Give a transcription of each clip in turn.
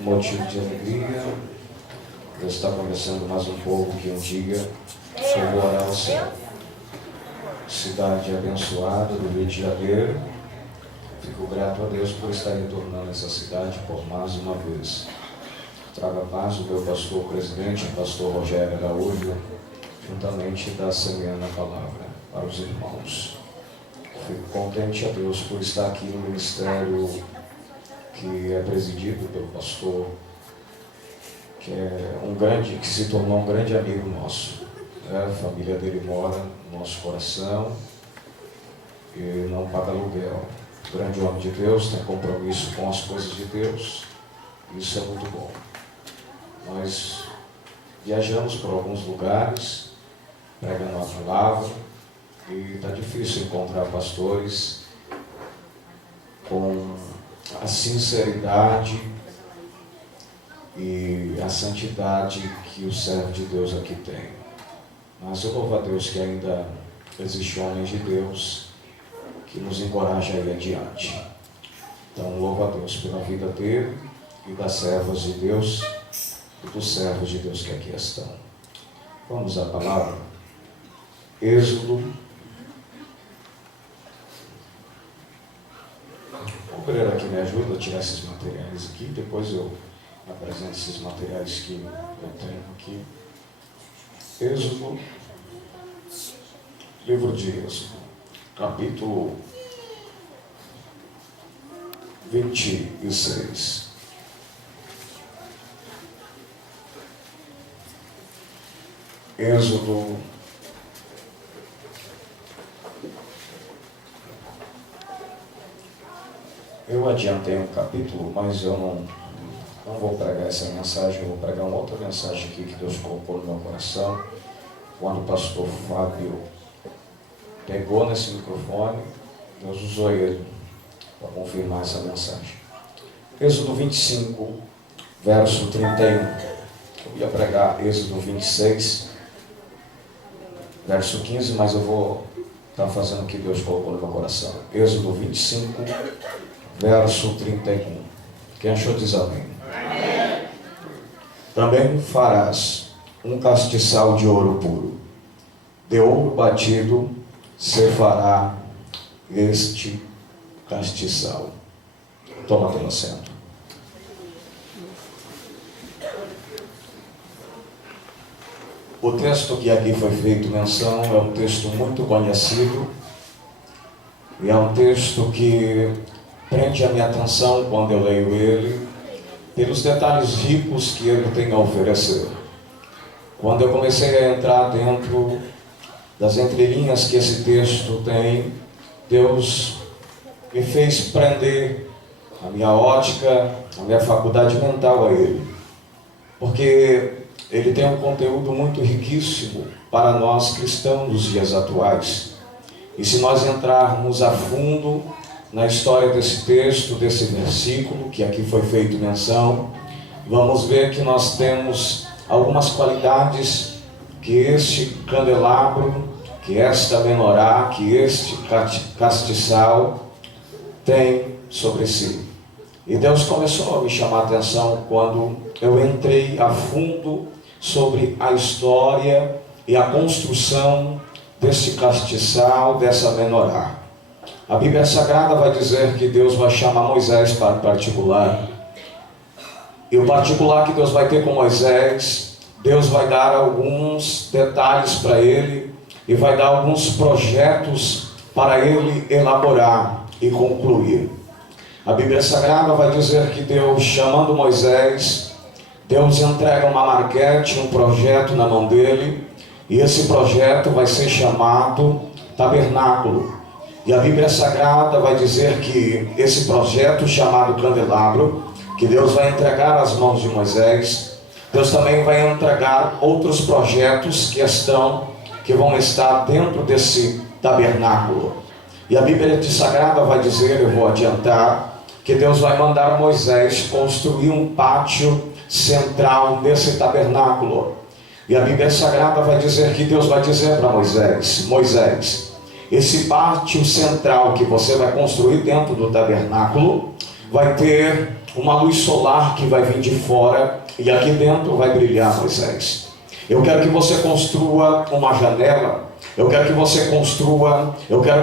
motivo de alegria. Deus está conhecendo mais um povo que um dia foi morar ao céu. Cidade abençoada do Rio de Janeiro. Fico grato a Deus por estar retornando essa cidade por mais uma vez. Traga a paz o meu pastor presidente, o pastor Rogério Araújo, juntamente da semeando a palavra para os irmãos. Fico contente a Deus por estar aqui no ministério que é presidido pelo pastor, que que se tornou um grande amigo nosso. A família dele mora no nosso coração e não paga aluguel. Grande homem de Deus, tem compromisso com as coisas de Deus. Isso é muito bom. Nós viajamos por alguns lugares, pregando a palavra, e está difícil encontrar pastores com a sinceridade e a santidade que o servo de Deus aqui tem. Mas eu louvo a Deus que ainda existem homens de Deus que nos encorajam a ir adiante. Então louvo a Deus pela vida dele e das servas de Deus e dos servos de Deus que aqui estão. Vamos à palavra. Êxodo. O Pereira aqui me ajuda a tirar esses materiais aqui, depois eu apresento esses materiais que eu tenho aqui. Êxodo, livro de Êxodo, capítulo 26. Êxodo eu adiantei um capítulo, mas eu não vou pregar essa mensagem, eu vou pregar uma outra mensagem aqui que Deus colocou no meu coração. Quando o pastor Fábio pegou nesse microfone, Deus usou ele para confirmar essa mensagem. Êxodo 25, verso 31. Eu ia pregar Êxodo 26, verso 15, mas eu vou estar fazendo o que Deus colocou no meu coração. Êxodo 25, verso 31. Quem achou diz amém. Amém. Também farás um castiçal de ouro puro. De ouro batido se fará este castiçal. Toma teu assento. O texto que aqui foi feito menção é um texto muito conhecido e é um texto que prende a minha atenção quando eu leio ele, pelos detalhes ricos que ele tem a oferecer. Quando eu comecei a entrar dentro das entrelinhas que esse texto tem, Deus me fez prender a minha ótica, a minha faculdade mental a ele. Porque ele tem um conteúdo muito riquíssimo para nós cristãos nos dias atuais. E se nós entrarmos a fundo na história desse texto, desse versículo, que aqui foi feito menção, vamos ver que nós temos algumas qualidades que este candelabro, que esta menorá, que este castiçal tem sobre si. E Deus começou a me chamar a atenção quando eu entrei a fundo sobre a história e a construção desse castiçal, dessa menorá. A Bíblia Sagrada vai dizer que Deus vai chamar Moisés para o particular. E o particular que Deus vai ter com Moisés, Deus vai dar alguns detalhes para ele e vai dar alguns projetos para ele elaborar e concluir. A Bíblia Sagrada vai dizer que Deus, chamando Moisés, Deus entrega uma maquete, um projeto na mão dele, e esse projeto vai ser chamado tabernáculo. E a Bíblia Sagrada vai dizer que esse projeto chamado candelabro, que Deus vai entregar às mãos de Moisés, Deus também vai entregar outros projetos que vão estar dentro desse tabernáculo. E a Bíblia Sagrada vai dizer, eu vou adiantar, que Deus vai mandar Moisés construir um pátio central nesse tabernáculo. E a Bíblia Sagrada vai dizer que Deus vai dizer para Moisés, Moisés, esse pátio central que você vai construir dentro do tabernáculo, vai ter uma luz solar que vai vir de fora e aqui dentro vai brilhar, Moisés. Eu quero que você construa uma janela, eu quero que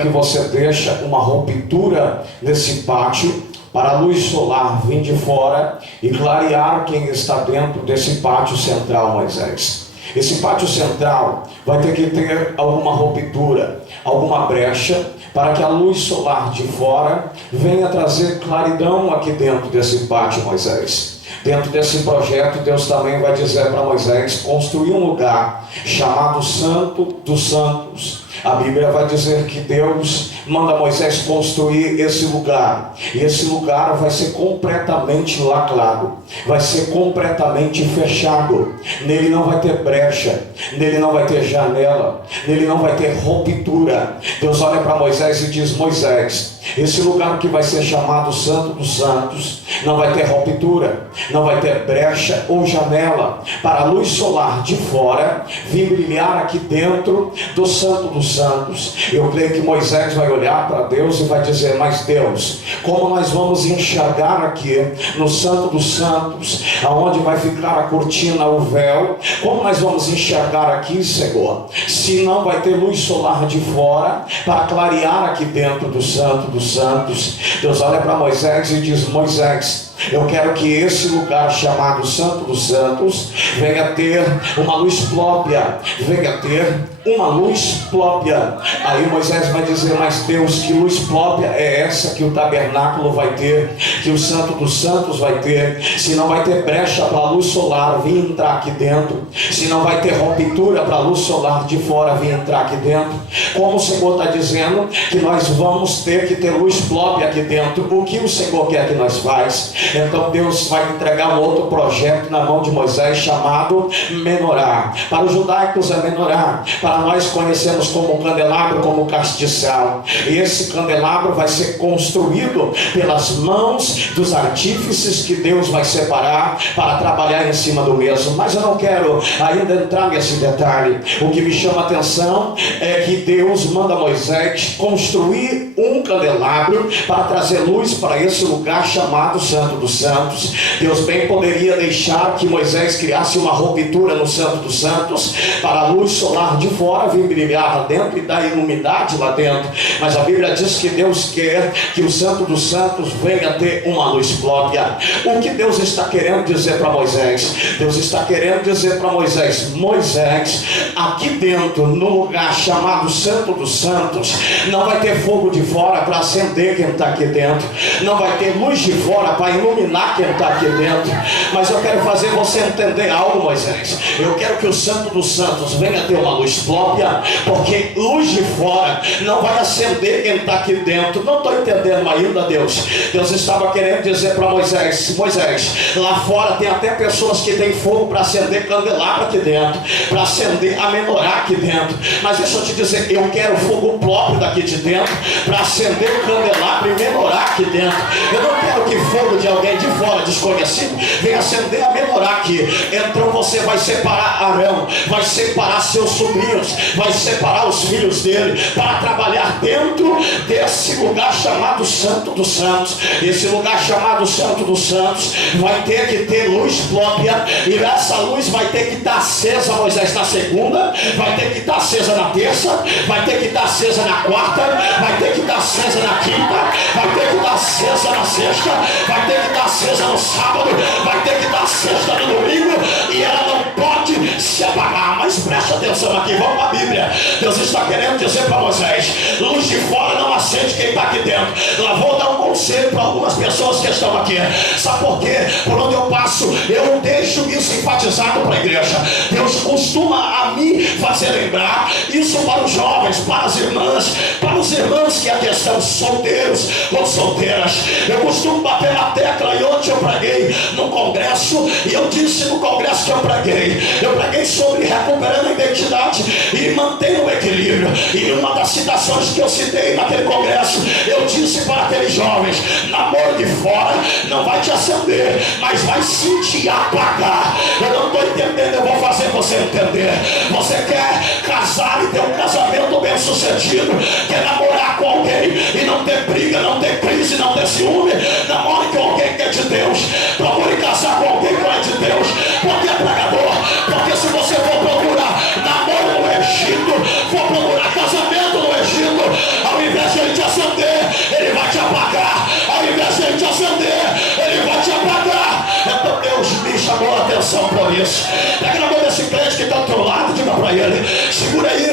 você deixe uma ruptura nesse pátio, para a luz solar vir de fora e clarear quem está dentro desse pátio central, Moisés. Esse pátio central vai ter que ter alguma ruptura, alguma brecha, para que a luz solar de fora venha trazer claridão aqui dentro desse pátio, Moisés. Dentro desse projeto, Deus também vai dizer para Moisés construir um lugar chamado Santo dos Santos. A Bíblia vai dizer que Deus manda Moisés construir esse lugar. E esse lugar vai ser completamente lacrado, vai ser completamente fechado. Nele não vai ter brecha, nele não vai ter janela, nele não vai ter ruptura. Deus olha para Moisés e diz: Moisés, esse lugar que vai ser chamado Santo dos Santos não vai ter ruptura, não vai ter brecha ou janela, para a luz solar de fora vir brilhar aqui dentro do Santo dos Santos. Eu creio que Moisés vai olhar para Deus e vai dizer: mas Deus, como nós vamos enxergar aqui no Santo dos Santos, aonde vai ficar a cortina, o véu, como nós vamos enxergar aqui, Senhor, se não vai ter luz solar de fora para clarear aqui dentro do Santo dos Santos? Deus olha para Moisés e diz: Moisés, eu quero que esse lugar chamado Santo dos Santos venha ter uma luz própria, venha ter uma luz própria. Aí Moisés vai dizer: mas Deus, que luz própria é essa que o tabernáculo vai ter, que o Santo dos Santos vai ter, se não vai ter brecha para a luz solar vir entrar aqui dentro, se não vai ter ruptura para a luz solar de fora vir entrar aqui dentro? Como o Senhor está dizendo que nós vamos ter que ter luz própria aqui dentro, o que o Senhor quer que nós faz? Então Deus vai entregar um outro projeto na mão de Moisés chamado menorá. Para os judaicos é menorá, para nós conhecemos como candelabro, como castiçal. E esse candelabro vai ser construído pelas mãos dos artífices que Deus vai separar para trabalhar em cima do mesmo. Mas eu não quero ainda entrar nesse detalhe. O que me chama a atenção é que Deus manda Moisés construir um candelabro para trazer luz para esse lugar chamado Santo dos Santos. Deus bem poderia deixar que Moisés criasse uma ruptura no Santo dos Santos para a luz solar de fora vir brilhar lá dentro e dar iluminidade lá dentro. Mas a Bíblia diz que Deus quer que o Santo dos Santos venha ter uma luz própria. O que Deus está querendo dizer para Moisés? Deus está querendo dizer para Moisés: Moisés, aqui dentro, no lugar chamado Santo dos Santos, não vai ter fogo de fora para acender quem está aqui dentro, não vai ter luz de fora para iluminar quem está aqui dentro. Mas eu quero fazer você entender algo, Moisés. Eu quero que o Santo dos Santos venha ter uma luz própria, porque luz de fora não vai acender quem está aqui dentro. Não estou entendendo ainda, Deus. Deus estava querendo dizer para Moisés: Moisés, lá fora tem até pessoas que têm fogo para acender candelabro aqui dentro, para acender a menorá aqui dentro. Mas deixa eu te dizer, eu quero fogo próprio daqui de dentro para acender o candelabro e menorá aqui dentro. Eu não quero que fogo de alguém de fora desconhecido venha acender a menorá aqui. Então você vai separar Arão, vai separar seus sobrinhos, vai separar os filhos dele para trabalhar dentro desse lugar chamado Santo dos Santos. Esse lugar chamado Santo dos Santos vai ter que ter luz própria, e essa luz vai ter que estar acesa, Moisés, na segunda, vai ter que estar acesa na terça, vai ter que estar acesa na quarta, vai ter que estar acesa na quinta, vai ter que estar acesa na sexta, vai ter que estar acesa no sábado, vai ter que estar acesa no domingo, e ela não pode se apagar. Mas presta atenção aqui, vamos para a Bíblia. Deus está querendo dizer para Moisés: luz de fora não acende quem está aqui dentro. Lá vou dar um conselho para algumas pessoas que estão aqui. Sabe por quê? Por onde eu passo, eu deixo isso enfatizado para a igreja. Deus costuma a me fazer lembrar isso para os jovens, para as irmãs, para os irmãos que aqui estão solteiros ou solteiras. Eu costumo bater na tecla, e ontem eu preguei num congresso, e eu disse no congresso que eu preguei sobre recuperando a identidade e mantendo o equilíbrio. E uma das citações que eu citei naquele congresso, eu disse para aqueles jovens: namoro de fora não vai te acender, mas vai sim te apagar. Eu não estou entendendo, eu vou fazer você entender. Você quer casar e ter um casamento bem sucedido, quer namorar com alguém e não ter briga, não ter crise, não ter ciúme? Namore com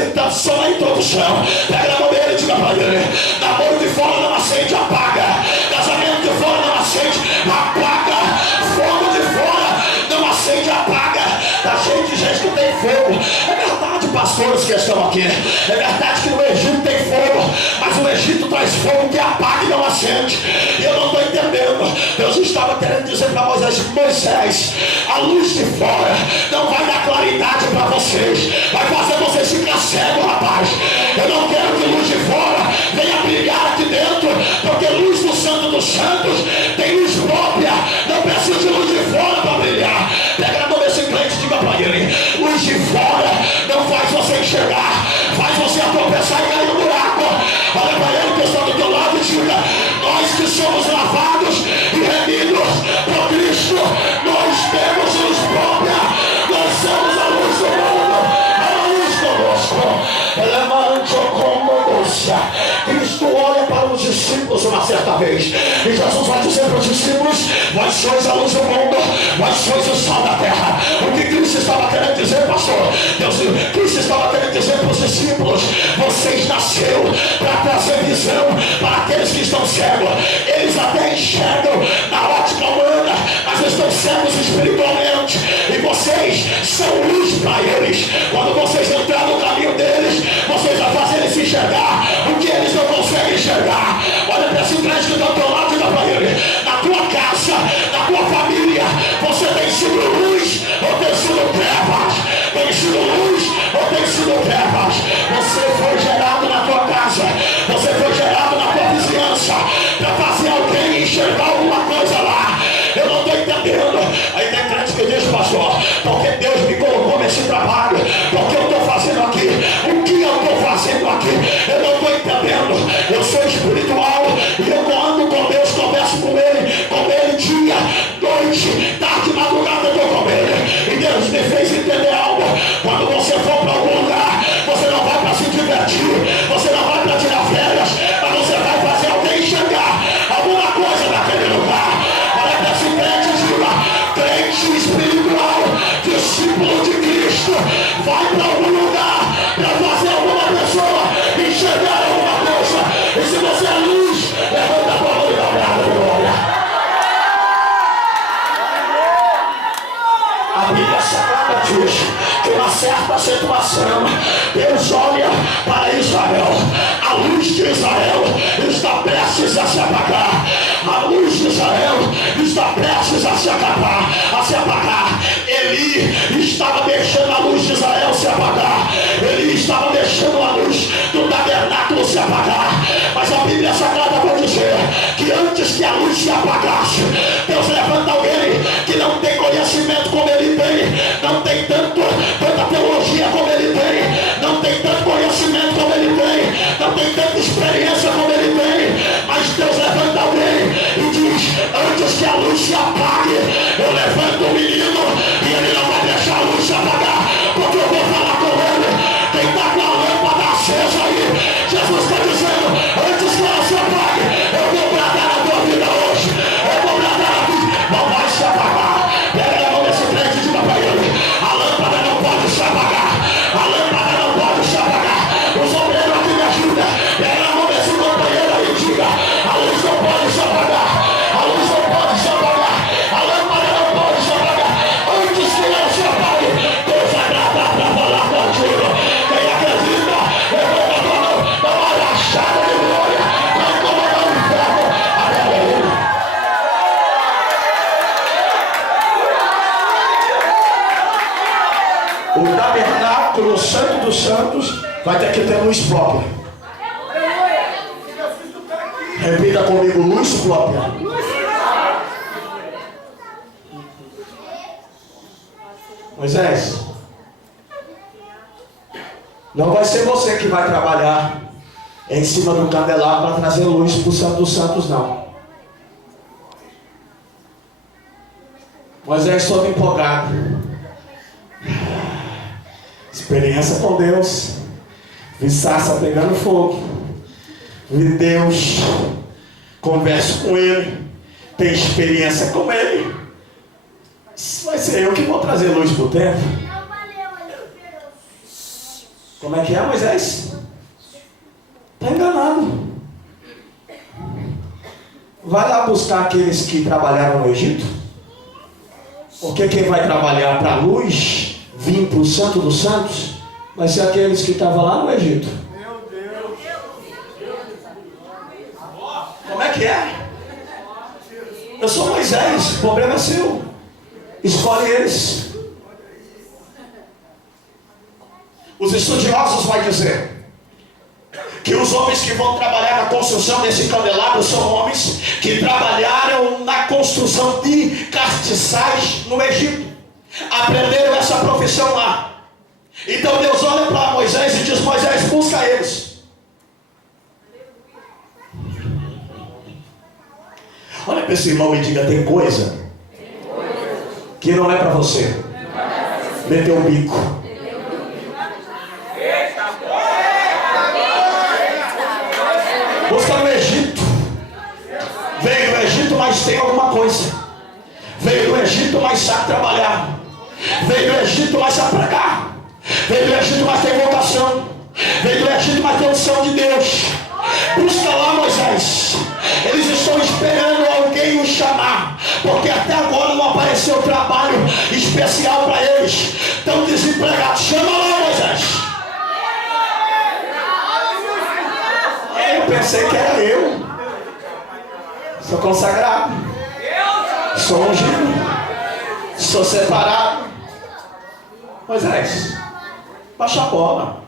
gritando só na introdução. Pega na mão dele e diga para ele: namoro de fora não acende, apaga. Casamento de fora não acende, apaga. Fogo de fora não acende, apaga. Tá cheio de gente que tem fogo. É verdade, pastores que estão aqui. É verdade que no Egito tem fogo, mas o Egito traz fogo que apaga e não acende. E eu não estou entendendo. Deus estava querendo dizer para Moisés: Moisés, a luz de fora não vai dar claridade para vocês, vai fazer vocês ficar cegos, rapaz. Eu não quero que luz de fora venha brilhar aqui dentro, porque luz do Santo dos Santos tem luz própria. Não precisa de luz de fora para brilhar. Pega na mão desse crente e diga para ele: luz de fora não faz você enxergar, faz você tropeçar e cair no buraco. Olha para ele que está do teu lado e diga: nós que somos lavados e remidos por Cristo, nós temos luz própria, nós somos a luz do mundo, a luz conosco. Cristo olha para os discípulos uma certa vez, e Jesus vai dizer para os discípulos: vós sois a luz do mundo, vós sois o sal da terra. O que Cristo estava querendo dizer, pastor? Cristo estava querendo dizer para os discípulos: vocês nasceram para trazer visão para aqueles que estão cegos. Eles até enxergam na ótica humana, mas estão cegos espiritualmente, e vocês são luz para eles. Quando vocês entrarem no caminho deles, vocês vão fazer eles enxergar o que eles não conseguem enxergar. Olha para esse crente que está ao teu lado e diga para ele: na tua casa, na tua família, você tem sido luz ou tem sido trevas? Tem sido luz ou tem sido trevas? Você foi gerado na tua casa, você foi gerado na tua vizinhança para fazer alguém enxergar alguma coisa lá. Eu não estou entendendo. Aí tem crente que diz: pastor, porque Deus me colocou nesse trabalho, porque eu estou fazendo aqui. O que eu estou fazendo aqui? Eu não estou entendendo. Eu sou espiritual e eu ando com Deus, converso com ele dia, noite, tarde, madrugada, eu estou com ele. E Deus me fez entender algo: quando você for para algum lugar, você não vai para se divertir, você não vai para tirar férias, mas você vai fazer alguém enxergar alguma coisa naquele lugar. Olha para esse crente e diga: crente espiritual, discípulo de Cristo, vai para algum lugar para fazer alguma pessoa enxergar alguma coisa. E se você é luz, levanta a mão e dá glória. A Bíblia Sagrada diz que uma certa situação, Deus olha para Israel. A luz de Israel está prestes a se apagar. A luz de Israel está prestes a se apagar. Eli estava deixando a luz de Israel se apagar. Eli estava deixando a luz do tabernáculo se apagar. Mas a Bíblia Sagrada vai dizer que antes que a luz se apagasse, Deus levanta alguém que não tem conhecimento como ele tem, não tem tanta teologia como ele tem, não tem tanto conhecimento como ele tem, não tem tanta experiência como ele tem, mas Deus levanta alguém e diz: antes que a luz se apague, eu levanto o menino e ele não vai deixar a luz se apagar, porque eu vou falar com ele. Quem está com a lâmpada acesa aí, Jesus está dizendo: antes que ela se apague, eu vou bradar na tua vida hoje, eu vou bradar na tua vida, não vai se apagar. Pega na mão desse crente e diga para ele: a lâmpada não pode se apagar, a lâmpada não pode se apagar. Os obreiros aqui me ajudam. Pega na mão desse companheiro aí e diga: a luz não pode se apagar, a luz não pode se apagar, a lâmpada não pode se apagar. Antes que ela se apague, Deus vai bradar para falar contigo. Quem acredita, levanta a mão, dá uma rachada de glória, vai incomodar o inferno até morrer. O tabernáculo, o Santo dos Santos, vai ter que ter luz própria. Repita comigo: luz própria. Moisés, não vai ser você que vai trabalhar em cima do candelabro para trazer luz para o Santo dos Santos, não. Moisés todo empolgado. Experiência com Deus. Vi sarça pegando fogo. Vi Deus. Converso com Ele. Tenho experiência com Ele. Vai ser eu que vou trazer luz para o tempo. Como é que é, Moisés? Está enganado. Vai lá buscar aqueles que trabalharam no Egito. Porque quem vai trabalhar para a luz, vir para o Santo dos Santos, vai ser aqueles que estavam lá no Egito. Meu Deus! Como é que é? Eu sou Moisés, o problema é seu. Escolhe eles. Os estudiosos vão dizer que os homens que vão trabalhar na construção desse candelabro são homens que trabalharam na construção de castiçais no Egito. Aprenderam essa profissão lá. Então Deus olha para Moisés e diz: Moisés, busca eles. Olha para esse irmão e diga: tem coisa que não é para você meter o bico. Busca no Egito. Veio do Egito, mas tem alguma coisa. Veio do Egito, mas sabe trabalhar. Veio do Egito, mas sabe pregar. Veio do Egito, mas tem vocação. Veio do Egito, mas tem unção de Deus. Busca lá, Moisés. Eles estão esperando alguém os chamar, porque até agora não apareceu trabalho especial para eles. Estão desempregados. Chama lá, Moisés. Eu pensei que era eu. Sou consagrado. Sou ungido. Sou separado. Moisés, baixa a bola.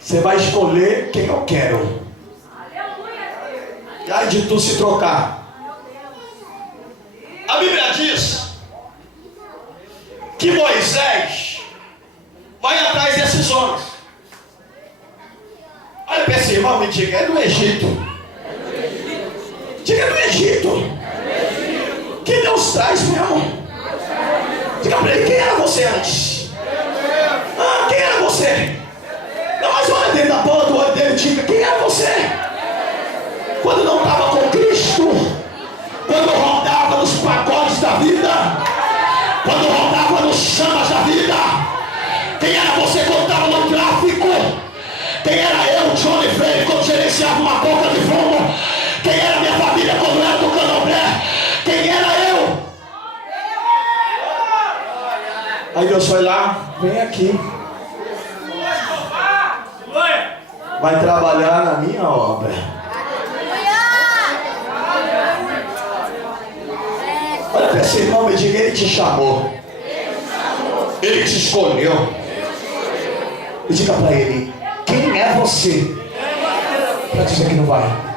Você vai escolher quem eu quero. E aí de tu se trocar. A Bíblia diz que Moisés vai atrás desses homens. Olha para esse irmão, me diga: é do Egito. Diga: é do Egito. Que Deus traz mesmo. Diga para ele: quem era você antes? Quem era você? Não, mas olha dentro da bola do olho dele e diga: quem era você? Quando não estava com Cristo, quando rodava nos pacotes da vida, quando rodava nos chamas da vida, quem era você quando estava no tráfico? Quem era eu, Johnny Freire, quando gerenciava uma boca de fumo? Quem era minha família quando era do Candomblé? Quem era eu? Aí Deus foi lá: vem aqui. Vai trabalhar na minha obra. Olha para esse irmão e diga: ele te chamou. Ele te escolheu. E diga para ele: quem é você para dizer que não vai?